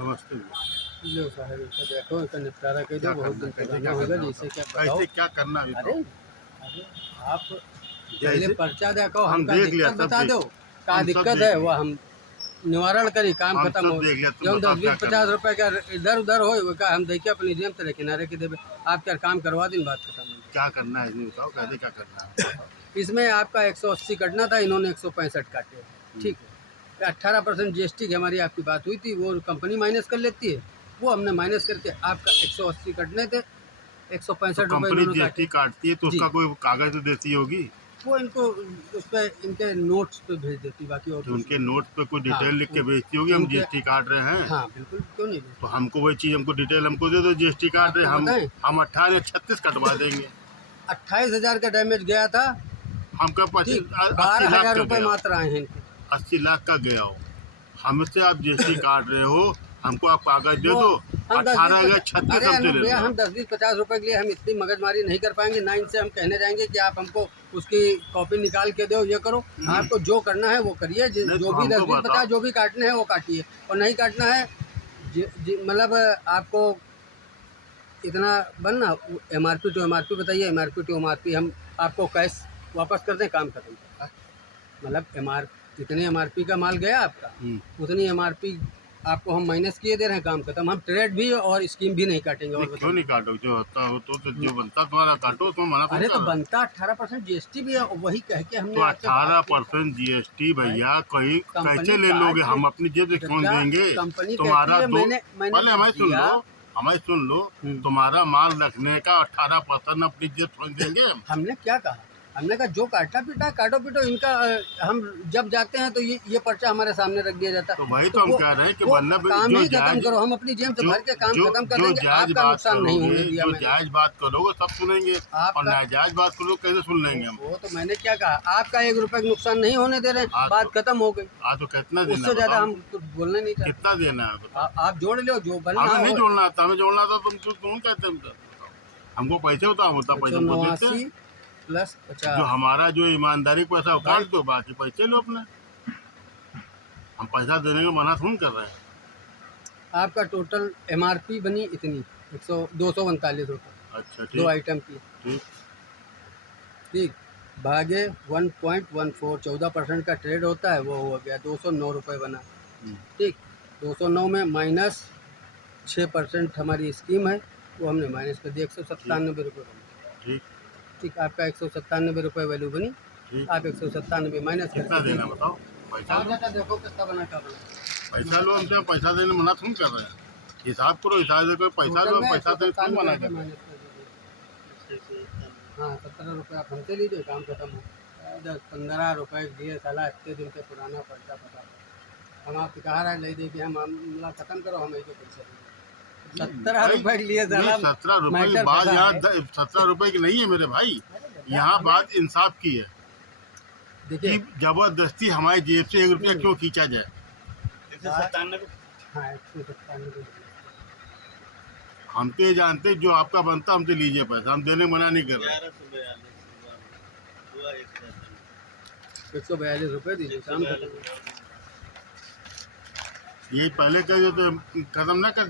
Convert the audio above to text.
नमस्ते। लो साहब इसका देखो, इसका निपटारा कर दो। क्या बहुत करना दिन है? कैसे पुराना क्या होगा, करना है? जैसे क्या बताओ। कैसे क्या करना है अरे बताओ? अरे आप पहले जैसे पर्चा देखो, हम हमका देख लिया, दिक्कत सब बता देख दो। क्या हम सब दिक्कत देख है वो लिया, हम निवारण करी, काम हम खत्म सब हो। देख लिया। तुम जब बताओ 10 क्या 20 करना 50 है? रुपए का इधर उधर हो वो का हम देखिए अपने नियम तेरे किनारे के देवे। आप क्या काम करवा दिन, बात खत्म हो क्या करना है इसमें बताओ, कैसे क्या करना है बताओ। गई। इसमें आपका 180 कटना था, इन्होंने 165 काटे। ठीक है, 18% GST की हमारी आपकी बात हुई थी, वो कंपनी माइनस कर लेती है, वो हमने माइनस करके आपका 180 कटने थे, तो 165 रुपये कंपनी इन्होंने जीएसटी काटे। काटती है तो जी, उसका कोई कागज तो देती होगी। वो इनको उस पर इनके नोट्स पे भेज देती, बाकी और तो कुछ उनके नहीं। नोट पे कोई हाँ डिटेल लिख के भेजती होगी, हम उनके, जीएसटी काट रहे हैं। हाँ बिल्कुल, क्यों नहीं तो भेजती। हमको वही चीज़, हमको डिटेल हमको दे दो, जीएसटी काट रहे आपको हम बताएं, हम 18 या 36 कटवा देंगे। 28,000 का डैमेज गया था। हमका ठीक, 80 लाख 12,000 का रुपये गया हो, मात्र आए हैं इनके। 80 लाख का गया हो। हमसे आप जीएसटी काट रहे हो, हमको आप कागज दे वो दो। हम 18 या 36 अरे हमसे अनूप ले भैया, लो हम आप। 10 20 50 रुपए के लिए हम इतनी मगजमारी नहीं कर पाएंगे ना। इनसे हम कहने जाएंगे कि आप हमको उसकी कॉपी निकाल के दो, ये करो। आपको जो करना है वो करिए, नहीं जो तो भी 10 हमको 20 50 बताओ। जो भी काटने हैं वो काटिए, और नहीं काटना है मतलब आपको इतना बनना। MRP टू MRP बताइए, MRP टू MRP हम आपको कैश वापस कर दें, काम खत्म। मतलब जितने MRP का माल गया आपका, उतनी MRP आपको हम माइनस किए दे रहे हैं, काम खत्म। हम ट्रेड भी और स्कीम भी नहीं काटेंगे। नहीं और क्यों नहीं बताइए। काटो, जो होता हो तो जो बनता तुम्हारा काटो, तुम मना कौन अरे कर तो रहा है? बनता 18% GST भी है, और वही कह के हमने तो आपसे बात की। 18% जीएसटी भाई भैया कहीं कैसे कंपनी ले लोगे? काट ले, हम अपनी जेब से छोड़ दादा देंगे कंपनी कहती तुम्हारा है दो। मैंने पहले जब हमारी सुन दिया। लो, हमारी सुन लो। हम्म, तुम्हारा माल रखने का 18% अपनी जेब छोड़ देंगे हम। हमने क्या कहा? हमने कहा जो काटना पीटा काटो पीटो इनका। हम जब जाते हैं तो ये पर्चा हमारे सामने रख दिया जाता। तो वही तो तो हम कह रहे हैं कि वो वरना काम जो ही खत्म जायज, करो, हम अपनी जेब से जो भर के काम जो खत्म कर जो देंगे, जायज आपका बात नुकसान नहीं करोगे, होने दिया जो मैंने। जायज बात करोगे सब सुनेंगे, और आपका नाजायज बात करोगे कैसे सुन लेंगे हम? वो तो मैंने क्या कहा, आपका 1 रुपए का नुकसान नहीं होने दे रहे हैं, आज बात खत्म हो गई। तो कितना देना उससे है ज्यादा बताओ हम हमको? कुछ बोलना नहीं चाहते। कितना देना है बताओ? आप जोड़ लो, जो बनना हमें नहीं हो। जोड़ना आता, हमें जोड़ना था तुम कहते हैं बताओ। हमको पैसे होता, हम उतना पैसा हमको देते हैं। 189 प्लस जो 50। हमारा जो ईमानदारी का पैसा वो भाई काट दो, बाकी पैसे लो अपने। हम पैसा देने का मना थोड़ी कर रहे हैं। आपका टोटल MRP बनी इतनी 239 रुपये, अच्छा 2 ठीक। आइटम की। ठीक। ठीक, भागे 1.14, 14% का ट्रेड होता है, वो हो गया 209 रुपये बना। ठीक, 209 में माइनस 6% हमारी स्कीम है, वो हमने माइनस कर दिया, 197 रुपये बना। ठीक। ठीक, आपका 197 रुपये वैल्यू बनी। ठीक। आप 197 माइनस कितना करके देना देखिए। बताओ? पैसा लो, देखो कितना बना, क्या बना। पैसा लो। हमसे पैसा देने मना थोड़ी कर रहे हैं। हिसाब करो, हिसाब से कोई पैसा टोटल लो, में हम पैसा देने क्यों 197 मना रुपये कर रहे हैं? माइनस कर दीजिए। हाँ 17 रुपये आप हमसे लीजिए, काम खत्म हो। 10 15 रुपये दिए, साला इतने दिन से पुराना पर्चा पता। हम आपसे कहा रहा है ले देखिए, हम मामला खत्म करो, हम ऐसे पैसा देंगे। 17 रुपये के लिए साला 17 रुपए की मैटर बात फंसा यहाँ है। 17 रुपए की नहीं है मेरे भाई। अरे दादा, यहाँ हमें बात इंसाफ की है देखिए कि जबरदस्ती हमारी जेब से 1 रुपया क्यों खींचा जाए। 197। हाँ 197। हम तो ये जानते हैं, जो आपका बनता हमसे लीजिए पैसा, हम देने मना नहीं कर रहे। 142 रुपये दीजिए, काम खत्म। ये पहले कह देते खत्म ना कर दिया।